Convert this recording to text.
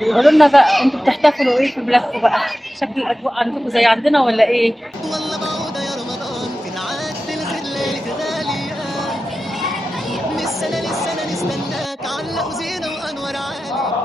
قولوا لنا بقى انتوا بتحتفلوا ايه في بلادكم بقى؟ شكل الاجواء عندكم زي عندنا ولا ايه؟ والله بعودة يا رمضان في العاد تلغي الليلة غالية. من السنة للسنة نستناك علق زينة وأنوار عالي.